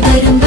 தேவரும்